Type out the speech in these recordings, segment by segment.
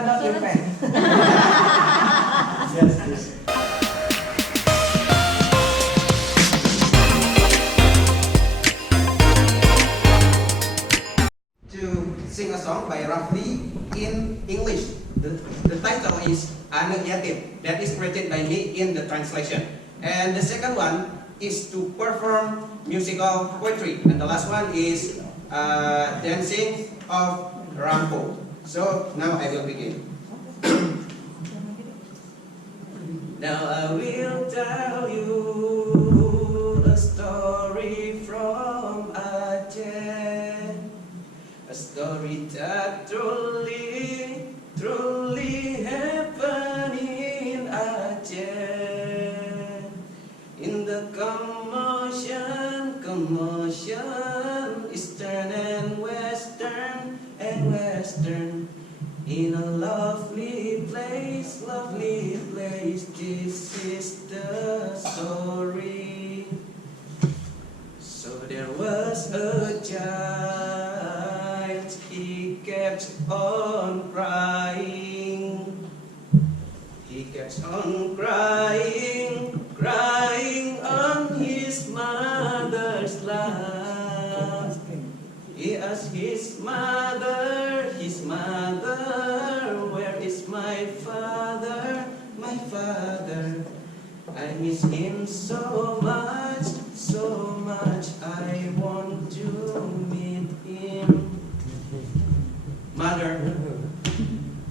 but not your pen. Yes, yes. To sing a song by Rafli in English. The title is Anak Yatim. That is written by me in the translation. And the second one is to perform musical poetry. And the last one is dancing of Rampo. So now I will begin. Now I will tell you a story from Aceh, a story that truly happened in Aceh. In the commotion, eastern and western, in a lovely place, this is the story. So there was a child, he kept on crying. He kept on crying on his mother's lap. He asked his mother, where is my father, my father? I miss him so much, I want to meet him. Mother,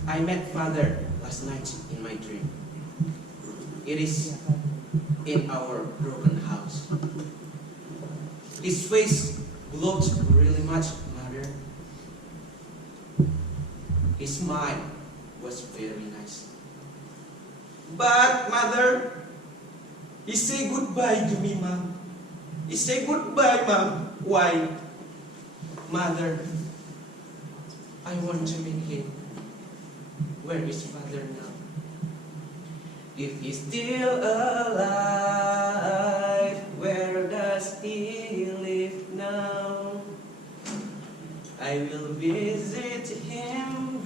I met father last night in my dream. It is in our broken house. His face glowed really much, mother. His smile was very nice. But mother, he said goodbye to me, mom. He said goodbye, mom. Why? Mother, I want to meet him. Where is father now? If he's still alive, where does he live now? I will visit him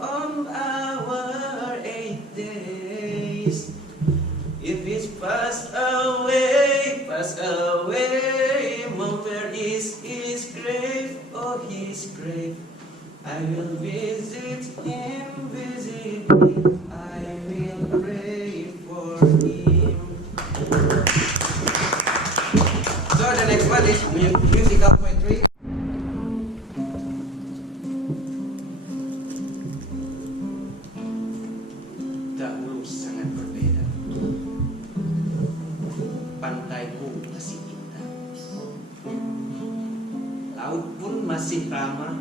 on our 8 days. If he's passed away, mom, where is his grave? Oh, his grave. I will visit him, I will pray for him. So the next one is musical poetry. Dahulu sangat berbeda. Pantaiku masih indah. Laut pun masih ramah.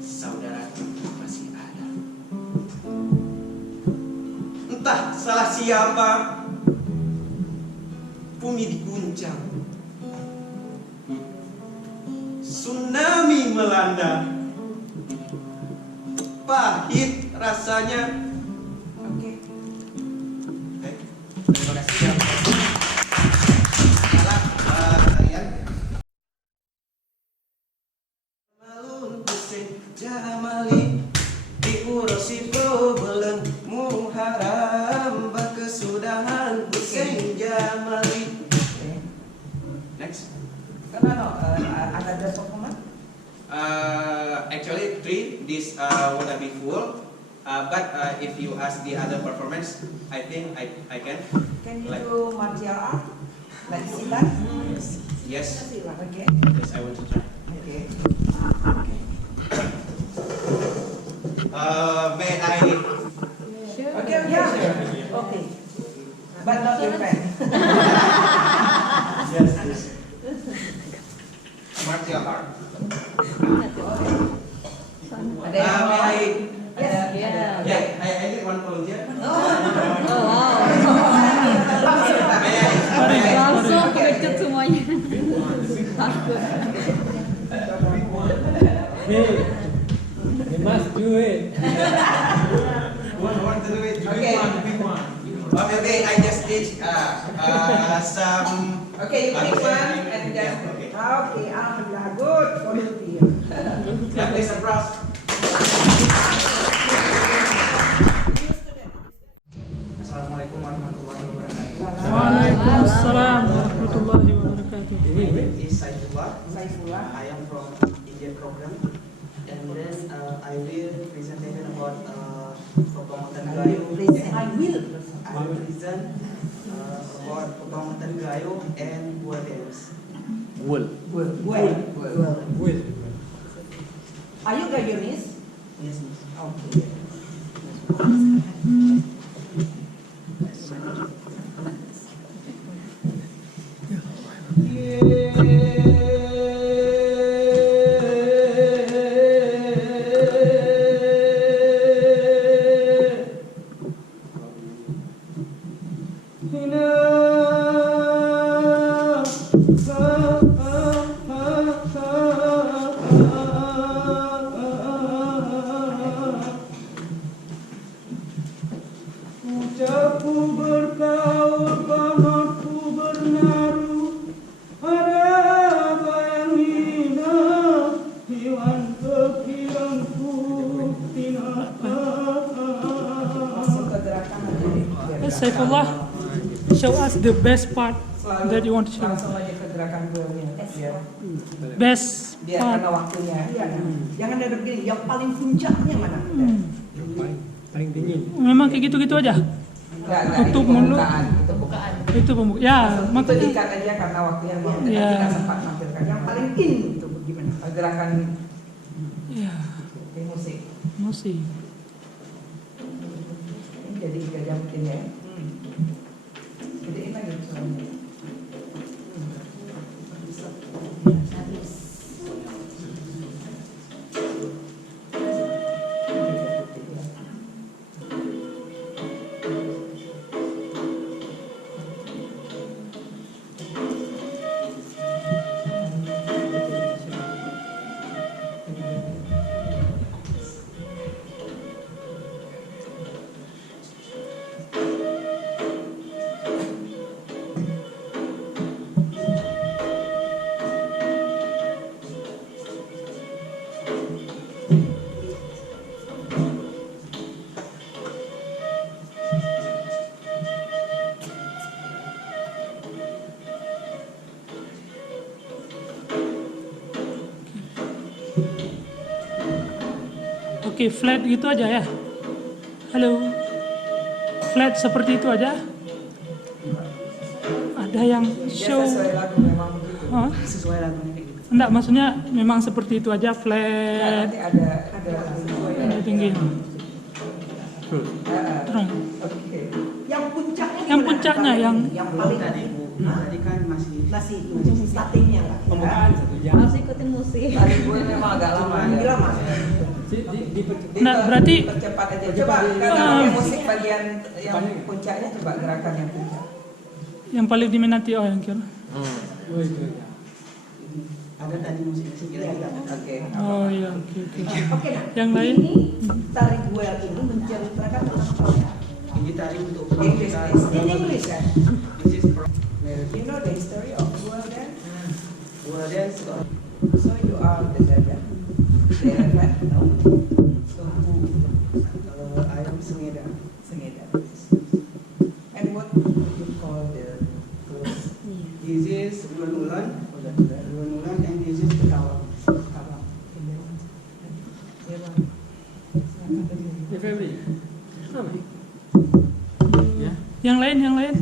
Saudaraku masih ada. Entah salah siapa, bumi diguncang. Tsunami melanda. Pahit rasanya. Oke. Terima kasih. Salah kalian. Malun pusing jamali diurusi belum muharam berkesudahan pusing jamali. Next. Ada performance? Actually 3. This would be full. But if you ask the other performance, I think I can. Can you do martial art? Like silat? Yes. Okay. Yes, I want to try. Okay. May I? Okay, yeah. Okay. But not your pen. Yes, yes. Martial art. Ada yang May I? Yes. Yeah, I need one volunteer. Langsung kecut semuanya. Takut. Hey, you must do it. Want to do it? Okay. Big one. Okay, I just teach some. Okay, you pick one and just. Yeah, okay. Okay, alhamdulillah, good volunteer. Yeah, please applause. Saifullah. Saifullah. I am from India program. And then I will presentation about Pemotongan Gayo. I will present about Pemotongan Gayo and Buah Dance. Well. Are you Gayonis? Yes, Miss. Okay. Ucapku berkaul, panatku bernaruh, ada apa yang hina, hilang pikiranku, Masuk ke gerakan nanti. Saifullah, show us the best part that you want to show. Langsung aja ke gerakan duanya. Best Biar part. karena waktunya. Iya. Jangan ada begini. Yang paling puncaknya mana? Paling dingin. Memang kayak gitu-gitu aja. Enggak, Tutup itu mulut. pembukaan. Itu bukaan. Itu pembuka. Ya, Itu makanya. dikat aja karena waktunya mau Iya. kita sempat nampilkan. Yang paling in itu gimana? Gerakan Ya, di musik. musik. Ini jadi 3 jam mungkin ya. Jadi ini lagi soalnya. Oke, flat gitu aja ya. Halo. Flat seperti itu aja. Ada yang Dia show. sesuai lagu memang begitu. Hah? Sesuai lagunya kayak gitu. Enggak, maksudnya memang seperti itu aja, Nah, flat. nanti ada Ada tinggi. Terus. Oke. Yang puncaknya Yang gimana? puncaknya, yang paling Tadi Bu, tadi kan masih startingnya lah. Pembukaan 1 jam. Harus ikutin musik. Tadi gue memang agak lama. Lebih lama. Nah, berarti percepat aja. Coba yang musik bagian yang puncaknya coba gerakan yang puncak. yang paling diminati yang kira. Oh, itu ya. ada tadi musiknya sih kira-kira. Oke. Oh iya, oke. Oke, nah. Yang lain? Ini tari guel ini menceritakan tentang apa ya? Ini tadi untuk English, in English kan? This is from You know the history of guel dance? Buah Dance. So you are the dancer? Dancer, right? No. So who? I am Sengeda. Sengeda. And what you call the clothes? This is ulan-ulan, and this is ketawang. Yang lain?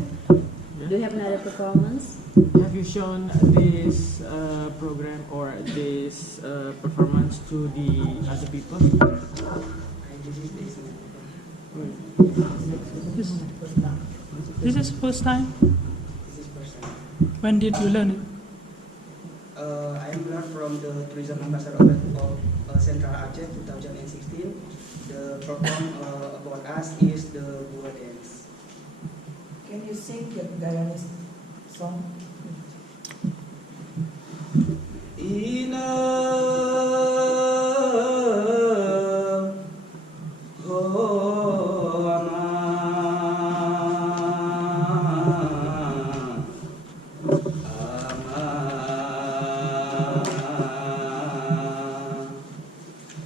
Do you have another performance? Have you shown this program or this performance to the other people? This is first time. This is first time. When did you learn it? I am learned from the tourism ambassador of Central Aceh 2016. The program about us is the Buah Dance. Can you sing the Guyanese song? Ina ho ama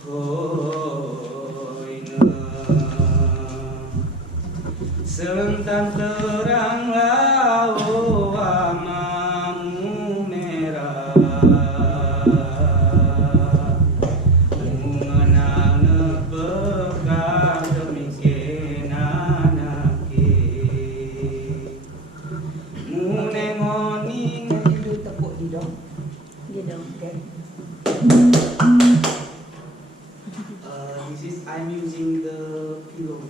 ho ina Selentang terang lau amamu merah Gitu. Okay. This is I'm using the pillow.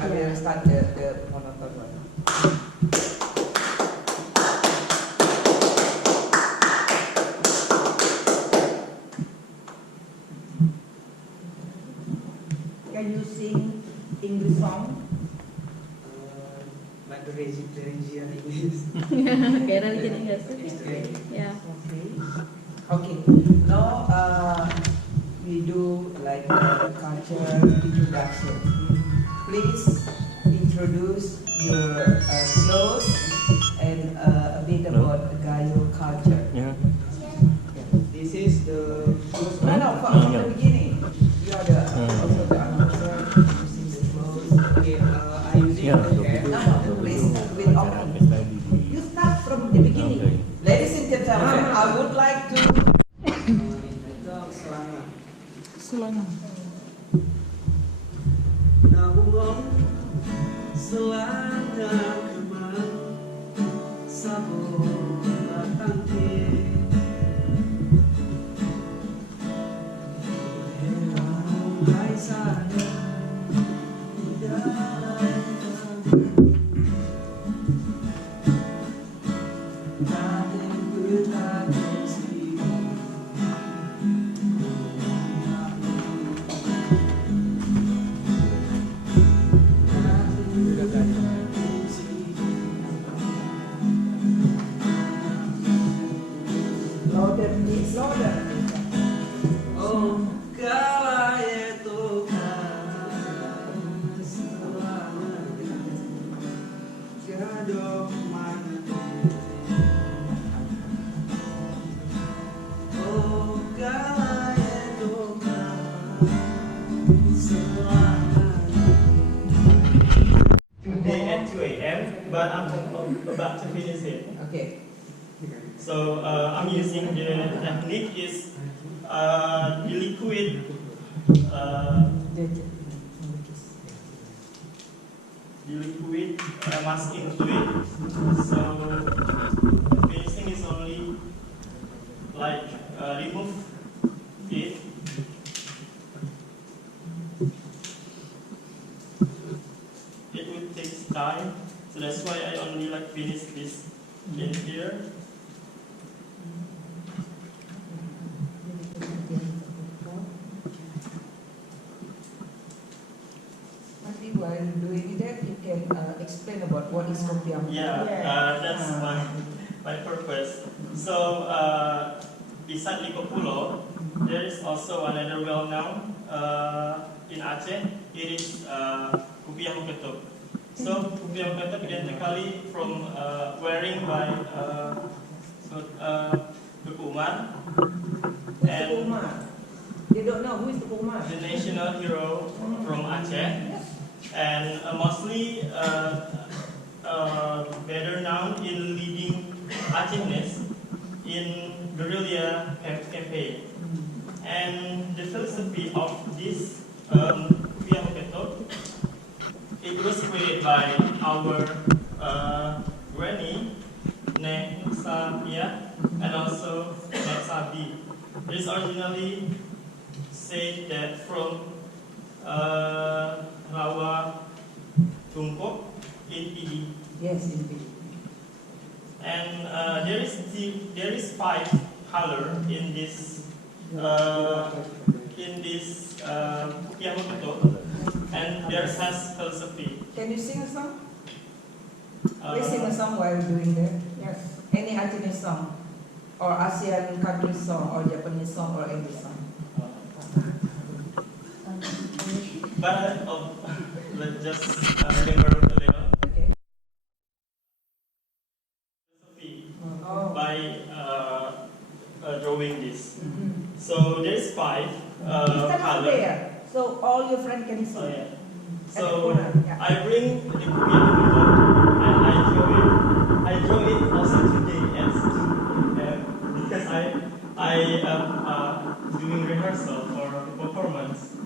I will start the monotone one. Can you sing English song? Like the region English. Kayak religion Inggris. Yeah. Okay. Now we do like culture introduction. Please introduce your clothes and a bit about Gayo culture. Yeah. This is the No, from the beginning. You are the also the announcer. Using the clothes. okay. I'm using Yeah. the hair. No, please with open. You start from the beginning. Ladies and gentlemen, I would like to. Selama. Selama. Nabung selama kemana sabun batang hai saya Louder, please, louder. oh kala itu kan selama jatuh mana oh kala itu kan selama Today at 2 a.m., but I'm about to finish it. Okay. So I'm using the technique is the liquid masking fluid. So finishing is only like remove it. It will take time, so that's why I only like finish this in here. Maybe while doing that, you can explain about what is Kompilasi. Yeah, that's my purpose. So beside Likopulo, there is also another well-known in Aceh. It is Kupiah Muketuk. So Kupiah Muketuk identically from wearing by Tuku Umar and They don't know who is the Umar. the national hero from Aceh, and mostly better known in leading Acehness in guerrilla campaign. And the philosophy of this Kupiah Muketuk, it was created by our granny, Nek Sabia, and also Nek Sabi. It is originally said that from Rawa Tungkok in PD. Yes, indeed. And there is 5 color in this Kupiah Muketuk, and there has philosophy. Can you sing a song? Please sing a song while doing that. Yes. Any Aceh song, or Asian country song, or Japanese song, or English song. But let's just remember a little. Okay. Philosophy Oh. by drawing this. So there is 5 Stand up color. there, so all your friends can see. Oh, yeah. At the So corner, yeah. I bring the Kupiah Muketuk and I draw it. I draw it also today as 2 because I am doing rehearsal for the performance.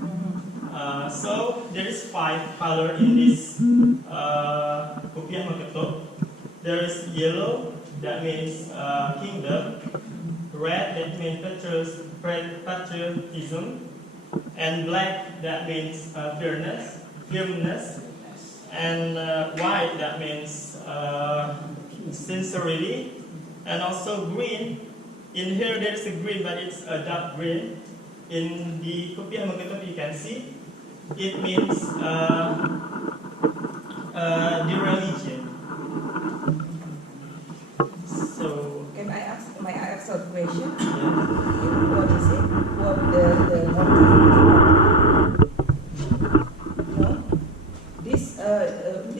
So there is 5 color in this kopiah mengetuk. There is yellow, that means kingdom. Red, that means patriotism. And black, that means firmness. And white, that means sincerity. And also green. In here there is a green, but it's a dark green. In the kopiah mengetuk you can see, it means the religion. So Can I ask a question? yeah. What is it? What the motif? No? This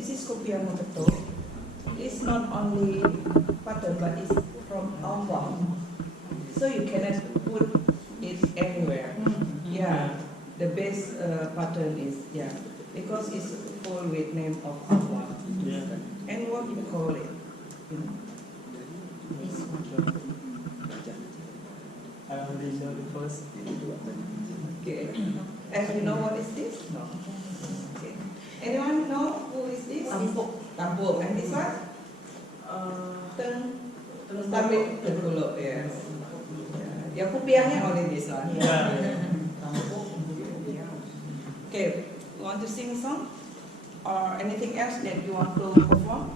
is kopiah mengetuk. It's not only pattern, but it's from Allah. So you cannot put it anywhere. Yeah, the best pattern is because it's full with name of Allah. Yeah. And what you call it? You know? I already know the first. Okay. And you know what is this? No. Okay. Anyone know who is this? Tampuk. And this one? Tampilkan. Yes. Yang kopiahnya only this one. Yeah. Okay. You want to sing a song? Or anything else that you want to perform?